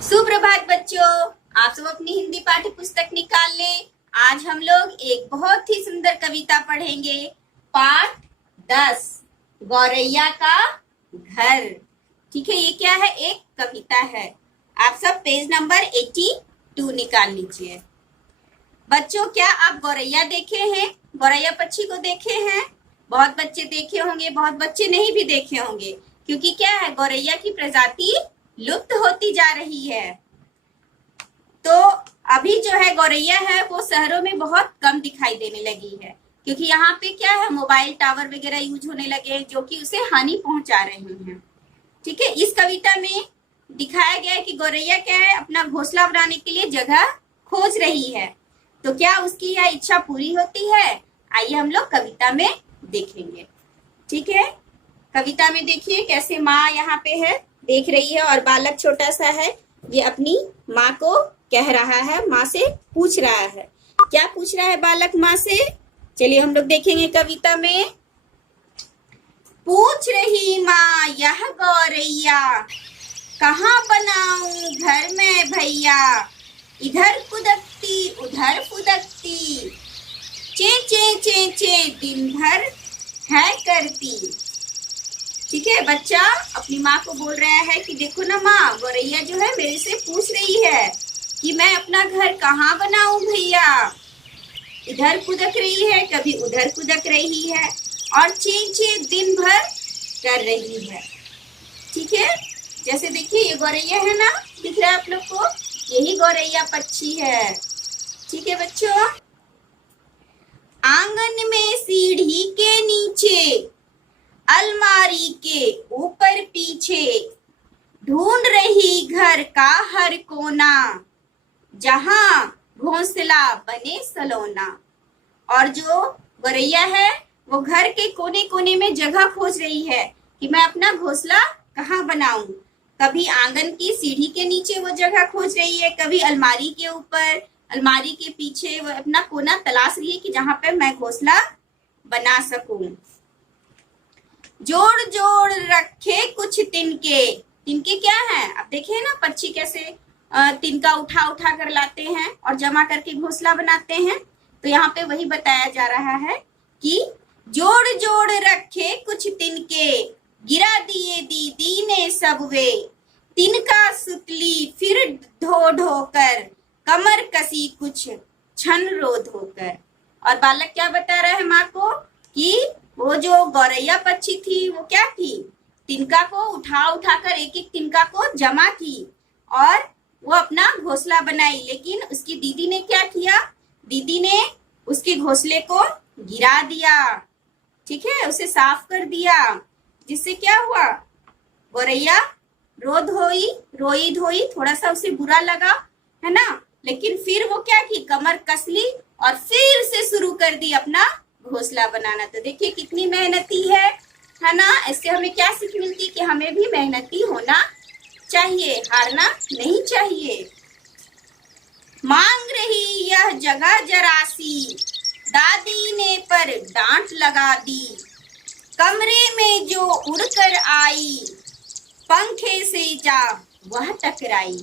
सुप्रभात बच्चों, आप सब अपनी हिंदी पाठ्य पुस्तक निकाल लें। आज हम लोग एक बहुत ही सुंदर कविता पढ़ेंगे। पाठ 10 गौरैया का घर। ठीक है, ये क्या है? एक कविता है। आप सब पेज नंबर 82 निकाल लीजिए। बच्चों, क्या आप गौरैया देखे हैं? गौरैया पक्षी को देखे हैं? बहुत बच्चे देखे होंगे, बहुत बच्चे नहीं भी देखे होंगे, क्योंकि क्या है, गौरैया की प्रजाति लुप्त होती जा रही है। तो अभी जो है गौरैया है वो शहरों में बहुत कम दिखाई देने लगी है, क्योंकि यहाँ पे क्या है, मोबाइल टावर वगैरह यूज होने लगे जो कि उसे हानि पहुंचा रहे हैं। ठीक है, इस कविता में दिखाया गया है कि गौरैया क्या है, अपना घोंसला बनाने के लिए जगह खोज रही है। तो क्या उसकी यह इच्छा पूरी होती है? आइए हम लोग कविता में देखेंगे। ठीक है, कविता में देखिए कैसे माँ यहाँ पे है, देख रही है, और बालक छोटा सा है, ये अपनी माँ को कह रहा है, माँ से पूछ रहा है। क्या पूछ रहा है बालक माँ से? चलिए हम लोग देखेंगे कविता में। पूछ रही माँ यह गौरैया, कहाँ बनाऊं घर में भैया, इधर कुदकती उधर फुदकती, चे चे चे चे दिन भर है करती। ठीक है, बच्चा अपनी माँ को बोल रहा है कि देखो ना माँ, गौरैया जो है मेरे से पूछ रही है कि मैं अपना घर कहाँ बनाऊं भैया। इधर कुदक रही है, कभी उधर कुदक रही है, और चीं चीं दिन भर कर रही है। ठीक है, जैसे देखिए ये गौरैया है ना, दिख रहा है आप लोग को, यही गौरैया पक्षी है। ठीक है बच्चों, आंगन में सीढ़ी के नीचे, अलमारी के ऊपर पीछे, ढूंढ रही घर का हर कोना, जहां घोंसला बने सलोना। और जो गौरैया है वो घर के कोने कोने में जगह खोज रही है कि मैं अपना घोंसला कहाँ बनाऊं। कभी आंगन की सीढ़ी के नीचे वो जगह खोज रही है, कभी अलमारी के ऊपर, अलमारी के पीछे वो अपना कोना तलाश रही है कि जहां पर मैं घोंसला बना सकूं। जोड़ जोड़ रखे कुछ तिनके। तिनके क्या है? अब देखिए ना पक्षी कैसे तिनका उठा उठा कर लाते हैं और जमा करके घोंसला बनाते हैं। तो यहाँ पे वही बताया जा रहा है कि जोड़ जोड़ रखे कुछ तिनके, गिरा दिए दीदी ने सब वे, तिनका सुतली फिर ढो ढो कर, कमर कसी कुछ क्षण रो धोकर। और बालक क्या बता रहा है माँ को कि वो जो गौरैया पक्षी थी वो क्या थी, तिनका को उठा उठा कर एक एक तिनका को जमा की और वो अपना घोंसला बनाई। लेकिन उसकी दीदी ने क्या किया? दीदी ने उसके घोंसले को गिरा दिया। ठीक है, उसे साफ कर दिया, जिससे क्या हुआ, गौरैया रोई धोई, थोड़ा सा उसे बुरा लगा, है ना, लेकिन फिर वो क्या की, कमर कस ली और फिर से शुरू कर दी अपना घोंसला बनाना। तो देखिए कितनी मेहनती है ना। इससे हमें क्या सीख मिलती कि हमें भी मेहनती होना चाहिए, हारना नहीं चाहिए। मांग रही यह जगह जरासी, दादी ने पर डांट लगा दी, कमरे में जो उड़कर आई, पंखे से जा वह टकराई।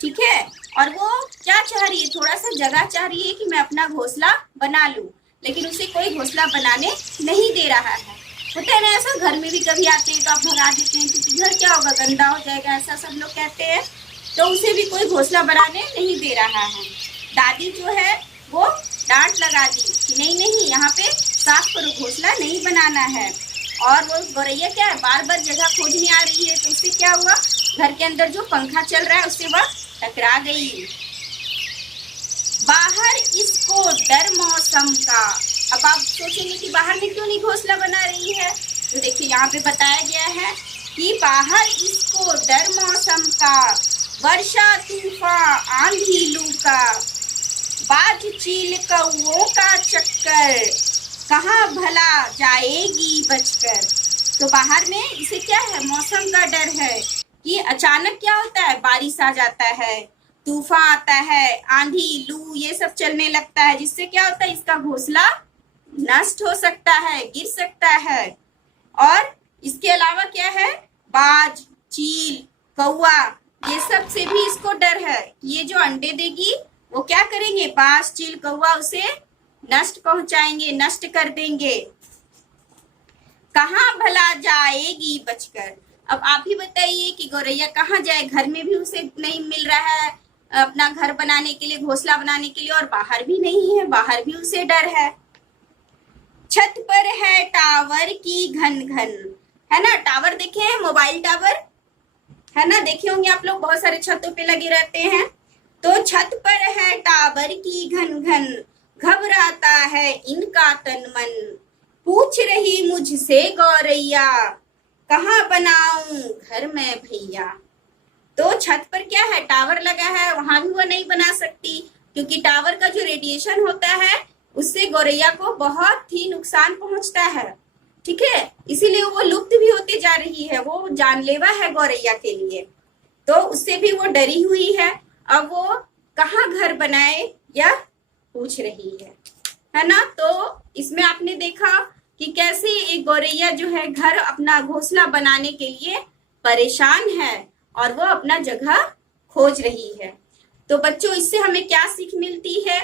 ठीक है, और वो क्या चाह रही है, थोड़ा सा जगह चाह रही है कि मैं अपना घोंसला बना लूं, लेकिन उसे कोई घोंसला बनाने नहीं दे रहा है। होता है ना ऐसा, घर में भी कभी आते हैं तो आप भगा देते हैं क्योंकि घर क्या होगा, गंदा हो जाएगा, ऐसा सब लोग कहते हैं। तो उसे भी कोई घोंसला बनाने नहीं दे रहा है। दादी जो है वो डांट लगा दी कि नहीं नहीं, यहाँ पे साफ करो, घोंसला नहीं बनाना है। और वो गौरैया क्या है, बार बार जगह खोजने आ रही है। तो उससे क्या हुआ, घर के अंदर जो पंखा चल रहा है उससे वह टकरा गई। बाहर इसको डर मौसम का। अब आप सोचेंगे कि बाहर में क्यों नहीं घोंसला बना रही है, तो देखिए यहाँ पे बताया गया है कि बाहर इसको डर मौसम का, वर्षा तूफान आंधी लू का, बाज चील कौओं का चक्कर, कहाँ भला जाएगी बचकर। तो बाहर में इसे क्या है, मौसम का डर है कि अचानक क्या होता है, बारिश आ जाता है, तूफान आता है, आंधी लू ये सब चलने लगता है, जिससे क्या होता है, इसका घोंसला नष्ट हो सकता है, गिर सकता है। और इसके अलावा क्या है, बाज चील कौआ ये सब से भी इसको डर है कि ये जो अंडे देगी वो क्या करेंगे, बाज चील कौवा उसे नष्ट पहुंचाएंगे, नष्ट कर देंगे। कहाँ भला जाएगी बचकर। अब आप ही बताइए कि गौरैया कहाँ जाए, घर में भी उसे नहीं मिल रहा है अपना घर बनाने के लिए, घोंसला बनाने के लिए, और बाहर भी नहीं है, बाहर भी उसे डर है। छत पर है टावर की घन घन, है ना, टावर देखे हैं, मोबाइल टावर, है ना, देखे होंगे आप लोग, बहुत सारे छतों पे लगे रहते हैं। तो छत पर है टावर की घन घन, घबराता है इनका तन मन, पूछ रही मुझसे गौरैया, कहाँ बनाऊं घर में भैया। तो छत पर क्या है, टावर लगा है, वहां भी वो नहीं बना सकती, क्योंकि टावर का जो रेडिएशन होता है उससे गौरैया को बहुत ही नुकसान पहुंचता है, ठीक है, इसीलिए वो लुप्त भी होती जा रही है, वो जानलेवा है गौरैया के लिए, तो उससे भी वो डरी हुई है। अब वो कहाँ घर बनाए यह पूछ रही है ना। तो इसमें आपने देखा कि कैसे एक गौरैया जो है घर अपना घोंसला बनाने के लिए परेशान है और वो अपना जगह खोज रही है। तो बच्चों इससे हमें क्या सीख मिलती है,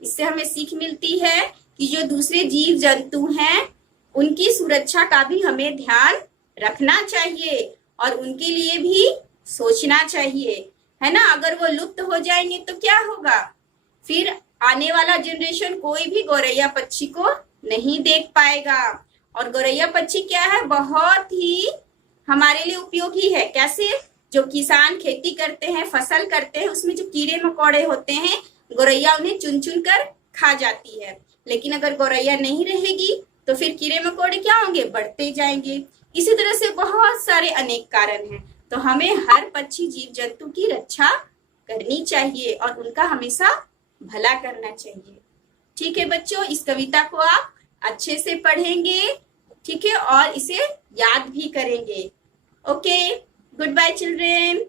इससे हमें सीख मिलती है कि जो दूसरे जीव जंतु हैं उनकी सुरक्षा का भी हमें ध्यान रखना चाहिए और उनके लिए भी सोचना चाहिए, है ना। अगर वो लुप्त हो जाएंगे तो क्या होगा, फिर आने वाला जनरेशन कोई भी गौरैया पक्षी को नहीं देख पाएगा। और गौरैया पक्षी क्या है, बहुत ही हमारे लिए उपयोगी है। कैसे, जो किसान खेती करते हैं, फसल करते हैं, उसमें जो कीड़े मकोड़े होते हैं गौरैया उन्हें चुन चुन कर खा जाती है। लेकिन अगर गौरैया नहीं रहेगी तो फिर कीड़े मकोड़े क्या होंगे, बढ़ते जाएंगे। इसी तरह से बहुत सारे अनेक कारण हैं। तो हमें हर पक्षी जीव जंतु की रक्षा करनी चाहिए और उनका हमेशा भला करना चाहिए। ठीक है बच्चों, इस कविता को आप अच्छे से पढ़ेंगे, ठीक है, और इसे याद भी करेंगे। Okay, goodbye children.